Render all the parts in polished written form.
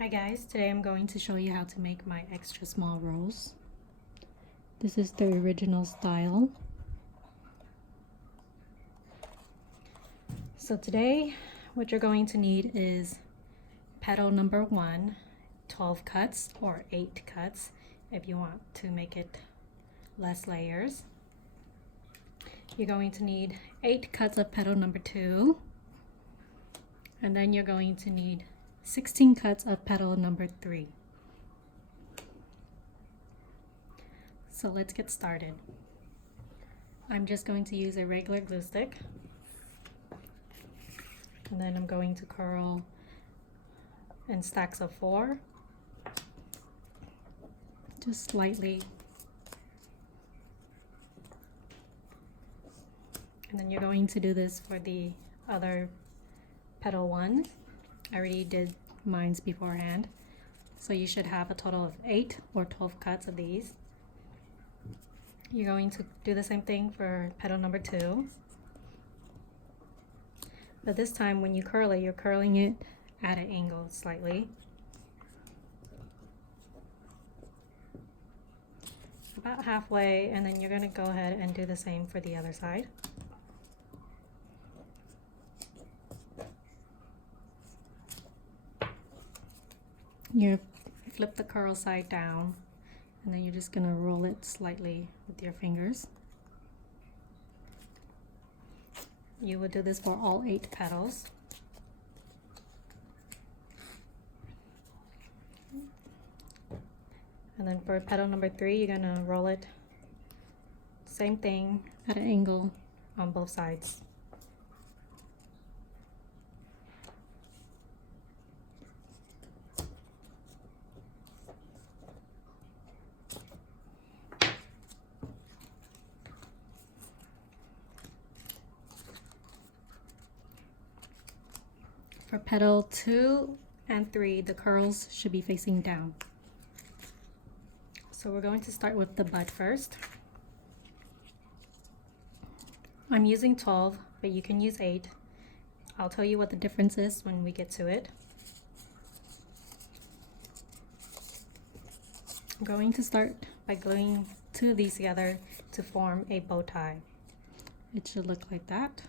Hi guys, today I'm going to show you how to make my extra small rose. This is the original style. So today what you're going to need is petal number 1, 12 cuts or 8 cuts if you want to make it less layers. You're going to need 8 cuts of petal number 2, and then you're going to need 16 cuts of petal number 3. So let's get started. I'm just going to use a regular glue stick, and then I'm going to curl in stacks of 4, just slightly. And then you're going to do this for the other petal ones. I already did mine's beforehand. So you should have a total of 8 or 12 cuts of these. You're going to do the same thing for petal number 2. But this time when you curl it, you're curling it at an angle slightly. About halfway, and then you're going to go ahead and do the same for the other side. You flip the curl side down, and then you're just going to roll it slightly with your fingers. You will do this for all 8 petals. And then for petal number 3, you're going to roll it same thing at an angle on both sides. For petal 2 and 3, the curls should be facing down. So we're going to start with the bud first. I'm using 12, but you can use 8. I'll tell you what the difference is when we get to it. I'm going to start by gluing 2 of these together to form a bow tie. It should look like that.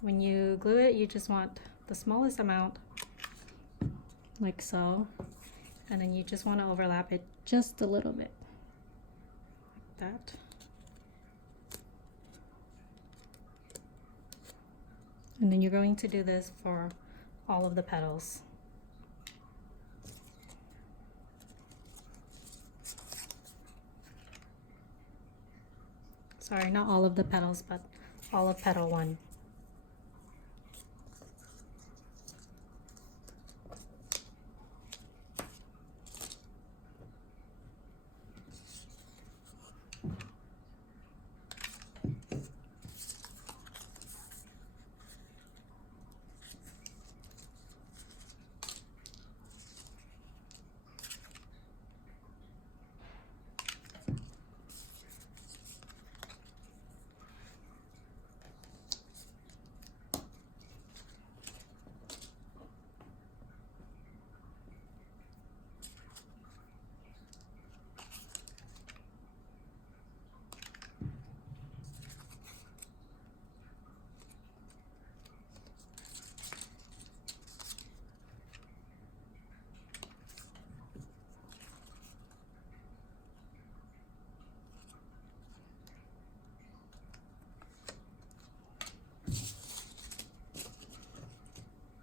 When you glue it, you just want the smallest amount, like so, and then you just want to overlap it just a little bit, like that. And then you're going to do this for all of the petals. Sorry, not all of the petals, but all of petal 1.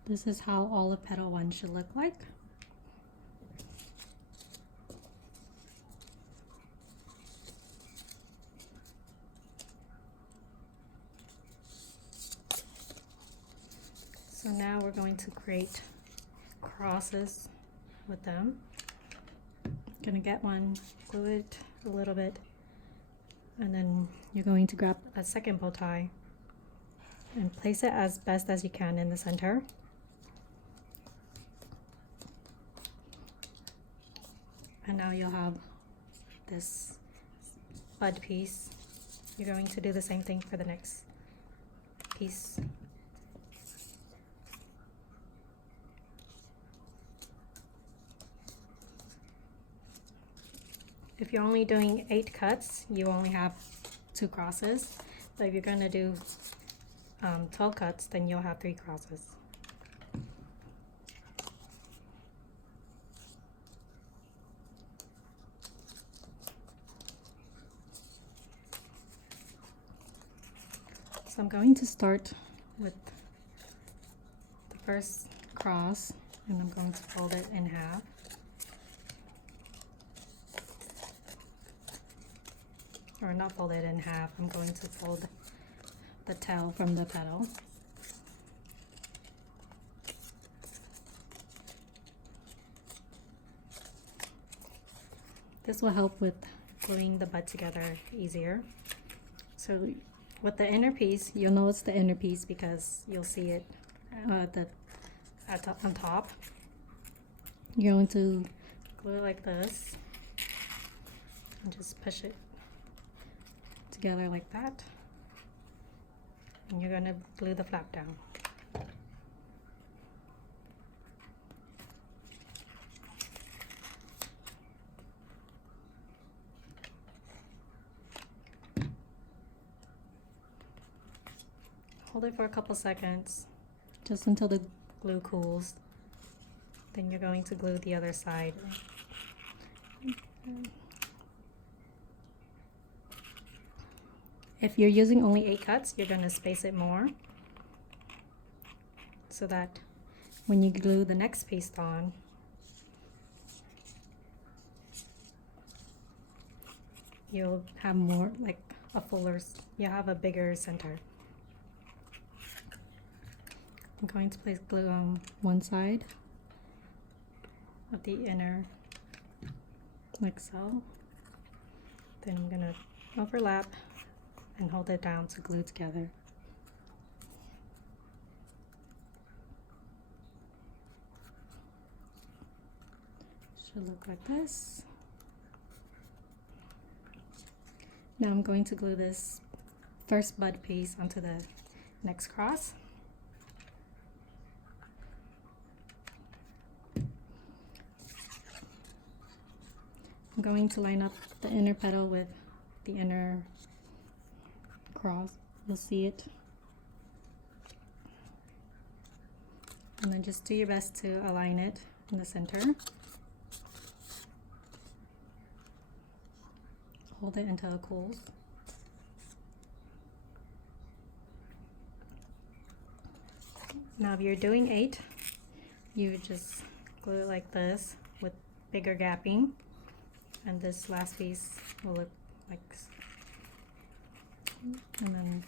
This is how all of petal 1 should look like. So now we're going to create crosses with them. Gonna get one, glue it a little bit, and then you're going to grab a second bow tie and place it as best as you can in the center. And now you'll have this bud piece. You're going to do the same thing for the next piece. if you're only doing 8 cuts, you only have 2 crosses. But if you're going to do 12 cuts, then you'll have 3 crosses. So I'm going to start with the first cross, and I'm going to fold it in half. Or not fold it in half, I'm going to fold the tail from the petal. This will help with gluing the bud together easier. So with the inner piece, you'll know it's the inner piece because you'll see it on top. You're going to glue it like this and just push it together like that. And you're going to glue the flap down. Hold it for a couple seconds, just until the glue cools. Then you're going to glue the other side. If you're using only 8 cuts, you're going to space it more so that when you glue the next piece on, you'll have more, like a fuller, you'll have a bigger center. I'm going to place glue on one side of the inner, like so. Then I'm going to overlap and hold it down to glue together. Should look like this. Now I'm going to glue this first bud piece onto the next cross. I'm going to line up the inner petal with the inner cross. You'll see it. And then just do your best to align it in the center. Hold it until it cools. Now if you're doing 8, you just glue it like this with bigger gapping. And this last piece will look like, and then,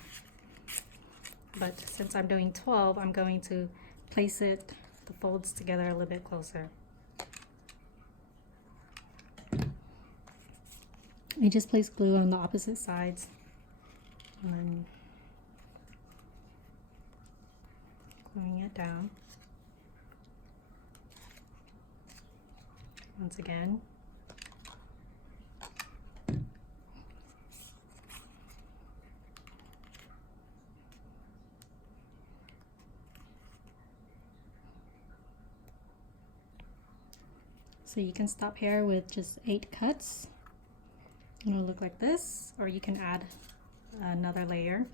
but since I'm doing 12, I'm going to place it, the folds together a little bit closer. You just place glue on the opposite sides, and then gluing it down. Once again. So you can stop here with just 8 cuts. It'll look like this, or you can add another layer,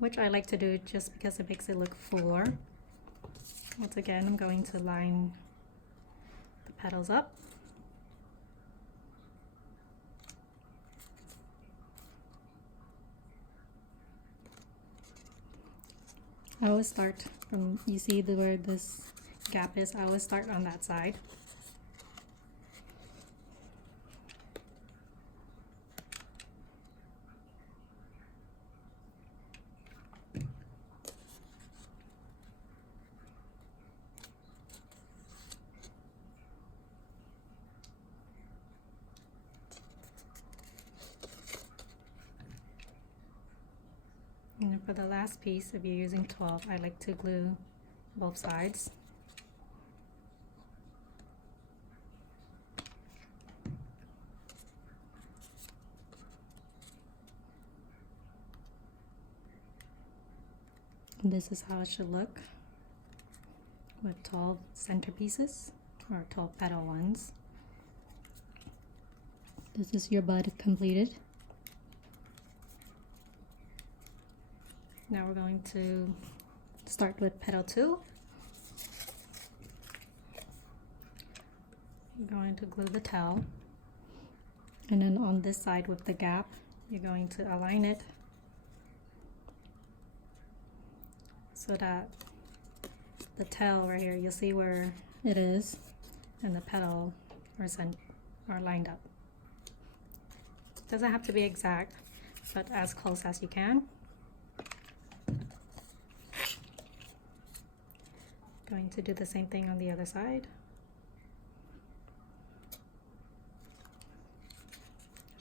which I like to do just because it makes it look fuller. Once again, I'm going to line the petals up. I always start from, you see where this gap is, I always start on that side. And then for the last piece, if you're using 12, I like to glue both sides. And this is how it should look with 12 center pieces, or 12 petal ones. This is your bud completed. Now we're going to start with petal 2. You're going to glue the tail, and then on this side with the gap, you're going to align it so that the tail right here, you'll see where it is, and the petal are lined up. Doesn't have to be exact, but as close as you can. Going to do the same thing on the other side.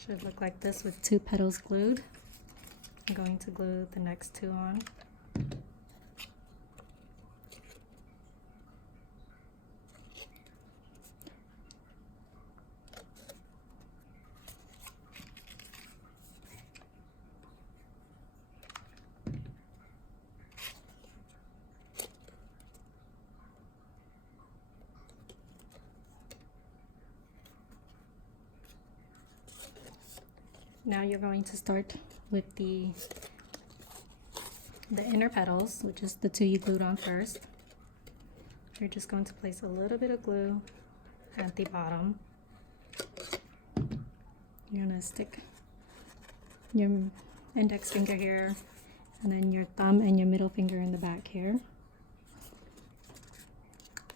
Should look like this with 2 petals glued. I'm going to glue the next 2 on. Now you're going to start with the inner petals, which is the 2 you glued on first. You're just going to place a little bit of glue at the bottom. You're going to stick your index finger here, and then your thumb and your middle finger in the back here.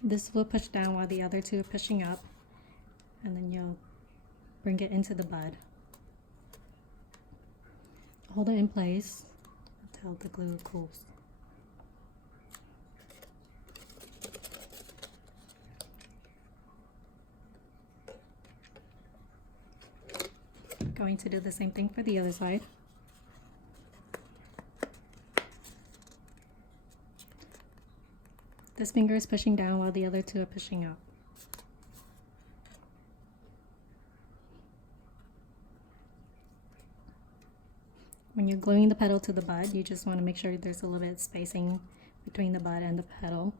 This will push down while the other 2 are pushing up, and then you'll bring it into the bud. Hold it in place until the glue cools. Going to do the same thing for the other side. This finger is pushing down while the other 2 are pushing up. When you're gluing the petal to the bud, you just want to make sure there's a little bit of spacing between the bud and the petal.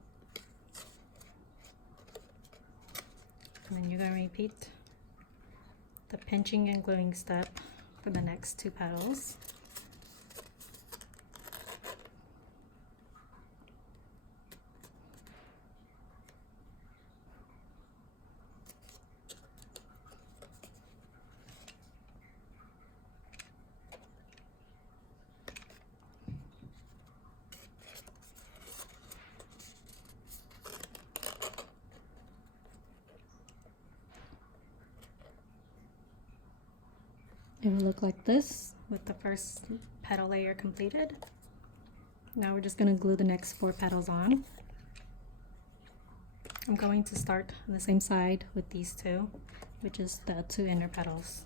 And then you're going to repeat the pinching and gluing step for the next 2 petals. It will look like this with the first petal layer completed. Now we're just going to glue the next 4 petals on. I'm going to start on the same side with these 2, which is the 2 inner petals.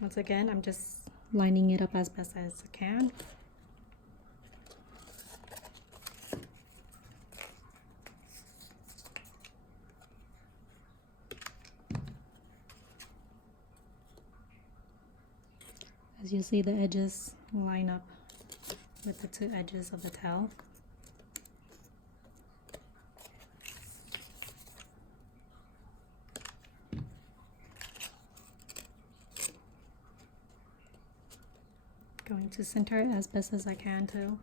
Once again, I'm just lining it up as best as I can. As you see, the edges line up with the 2 edges of the tail. Going to center it as best as I can too.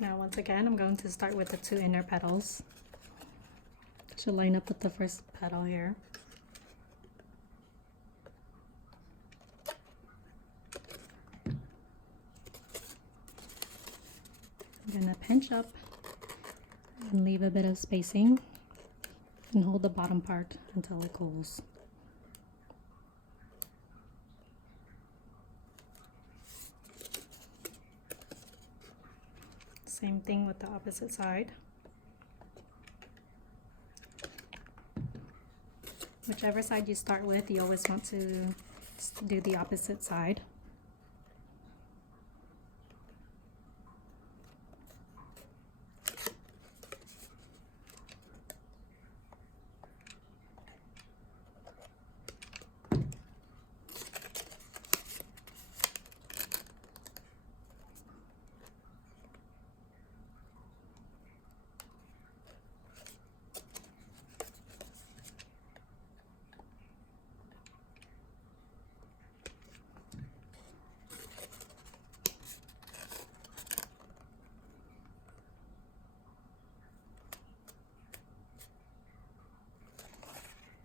Now once again, I'm going to start with the 2 inner petals. Should line up with the first petal here. I'm going to pinch up and leave a bit of spacing and hold the bottom part until it cools. Same thing with the opposite side. Whichever side you start with, you always want to do the opposite side.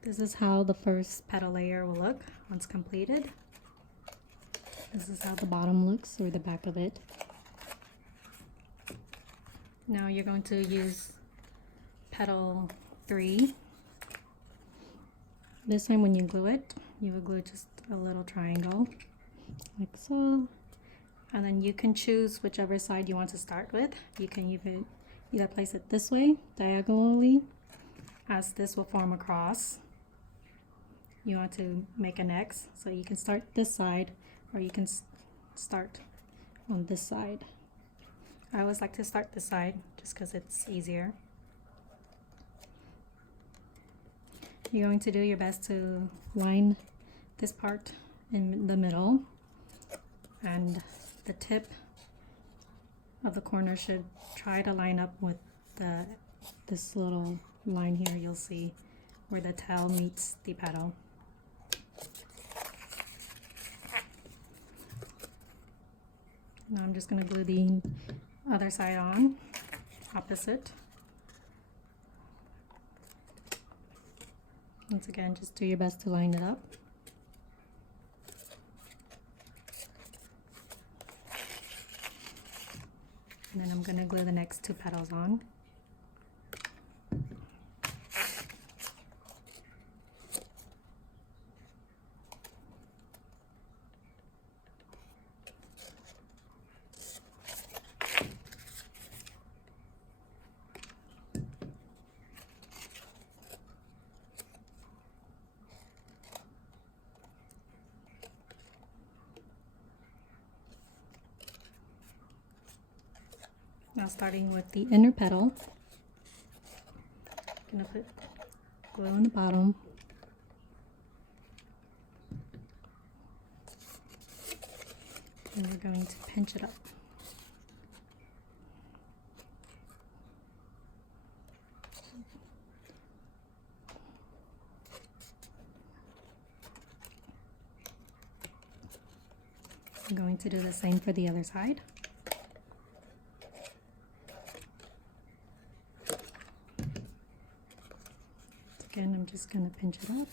This is how the first petal layer will look once completed. This is how the bottom looks, or the back of it. Now you're going to use petal 3. This time when you glue it, you will glue just a little triangle, like so. And then you can choose whichever side you want to start with. You can either place it this way, diagonally, as this will form a cross. You want to make an X, so you can start this side, or you can start on this side. I always like to start this side, just because it's easier. You're going to do your best to line this part in the middle, and the tip of the corner should try to line up with this little line here. You'll see where the tail meets the petal. Now I'm just going to glue the other side on, opposite. Once again, just do your best to line it up. And then I'm going to glue the next 2 petals on. Now starting with the inner petal, I'm going to put glue on the bottom. And we're going to pinch it up. I'm going to do the same for the other side. Again, I'm just going to pinch it up.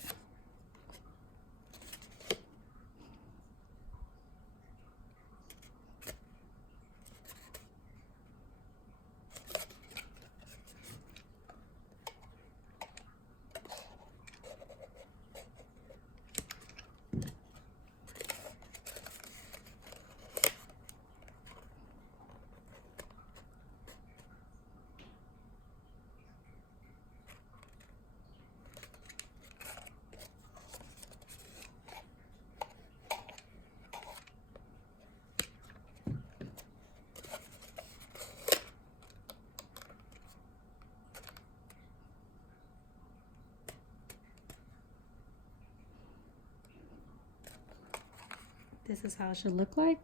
This is how it should look like.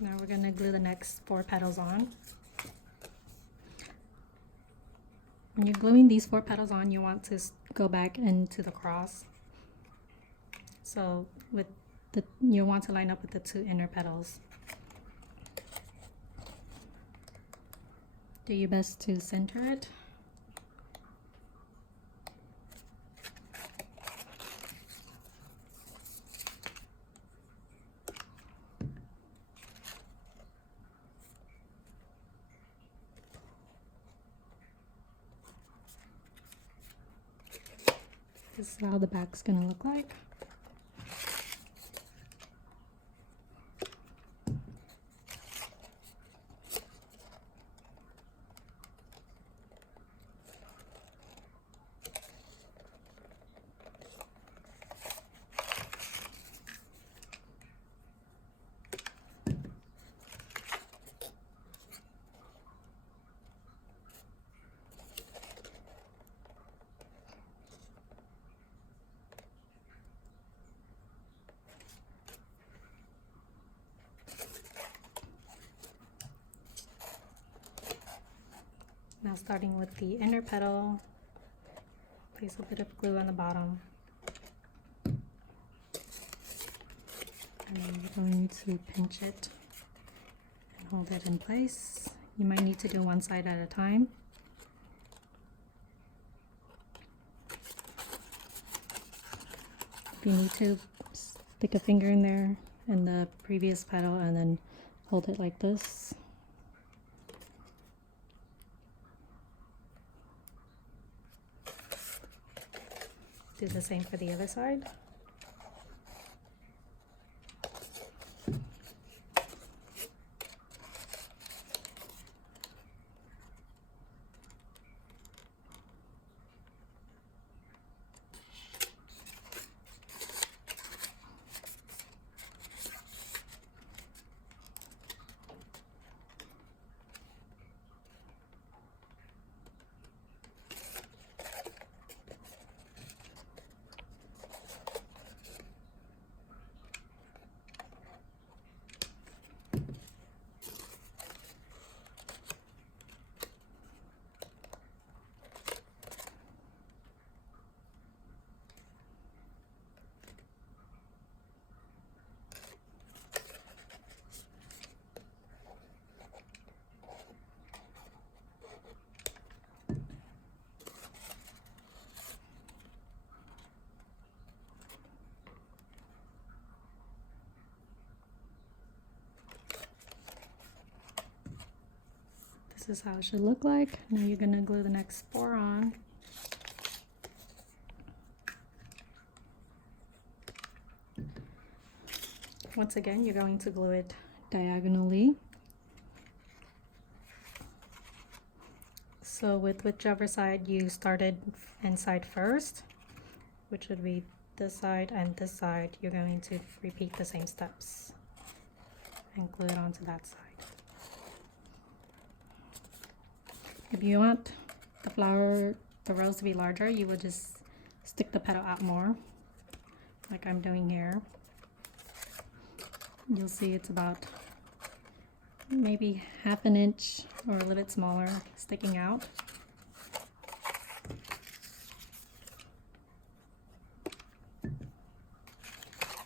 Now we're going to glue the next 4 petals on. When you're gluing these 4 petals on, you want to go back into the cross. So you want to line up with the 2 inner petals. Do your best to center it. This is how the back's going to look like. Now starting with the inner petal, place a bit of glue on the bottom. And then you're going to pinch it and hold it in place. You might need to do one side at a time. If you need to, stick a finger in there in the previous petal and then hold it like this. Do the same for the other side. This is how it should look like. Now you're gonna glue the next 4 on. Once again, you're going to glue it diagonally. So with whichever side you started inside first, which would be this side and this side, you're going to repeat the same steps and glue it onto that side. If you want the rose to be larger, you would just stick the petal out more, like I'm doing here. You'll see it's about maybe ½ an inch or a little bit smaller sticking out.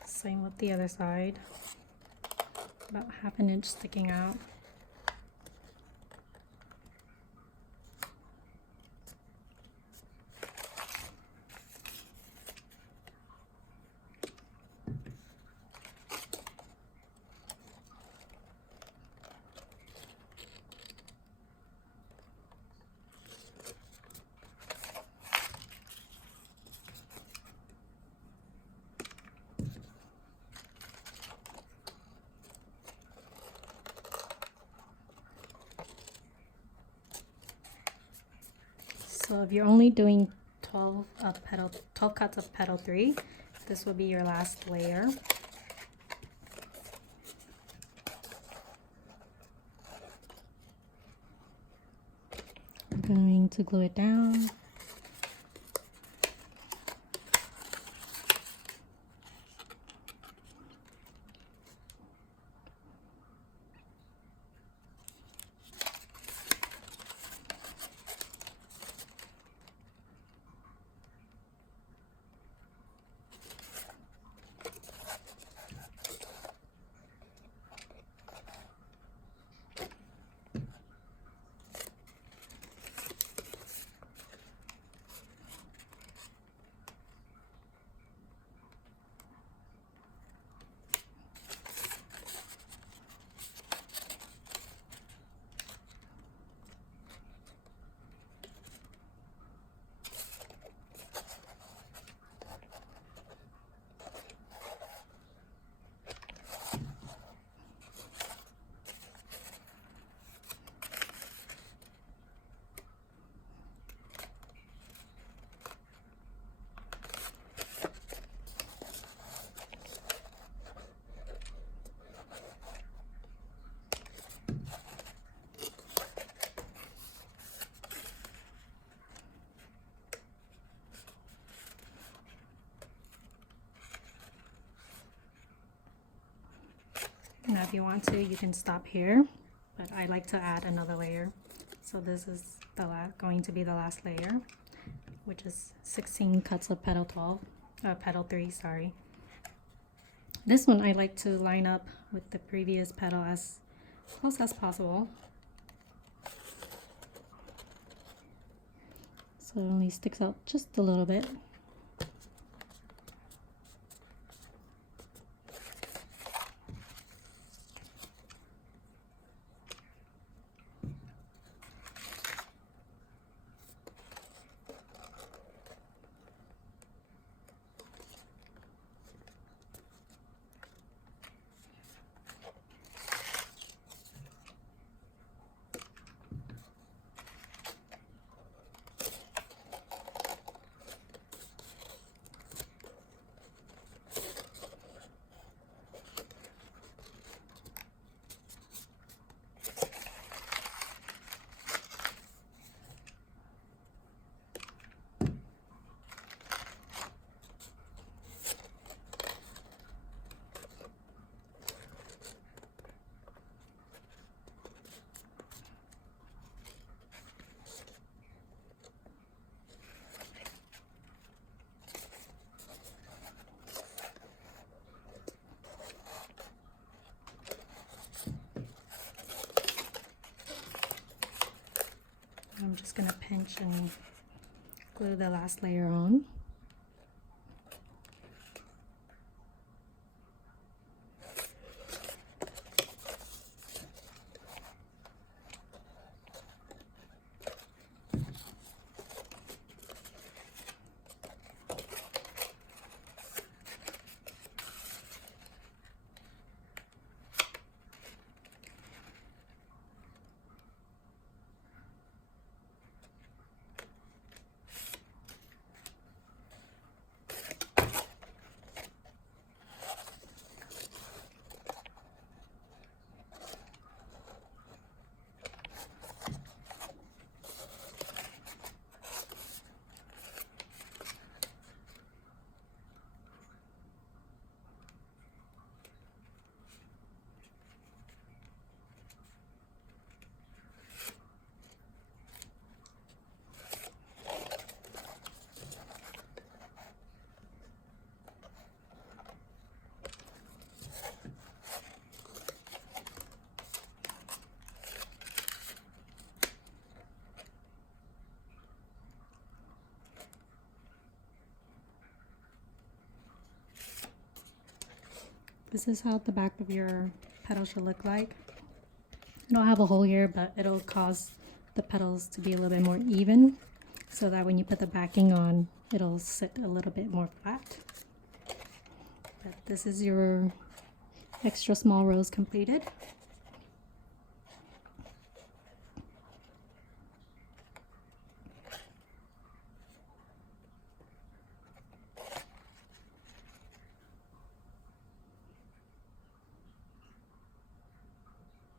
Same with the other side, about ½ an inch sticking out. So if you're only doing 12 cuts of petal 3, this will be your last layer. I'm going to glue it down. Now if you want to, you can stop here, but I like to add another layer. So this is going to be the last layer, which is 16 cuts of petal 3, sorry. This one I like to line up with the previous petal as close as possible. so it only sticks out just a little bit. I'm just going to pinch and glue the last layer on. This is how the back of your petal should look like. I don't have a hole here, but it'll cause the petals to be a little bit more even, so that when you put the backing on, it'll sit a little bit more flat. But this is your extra small rose completed.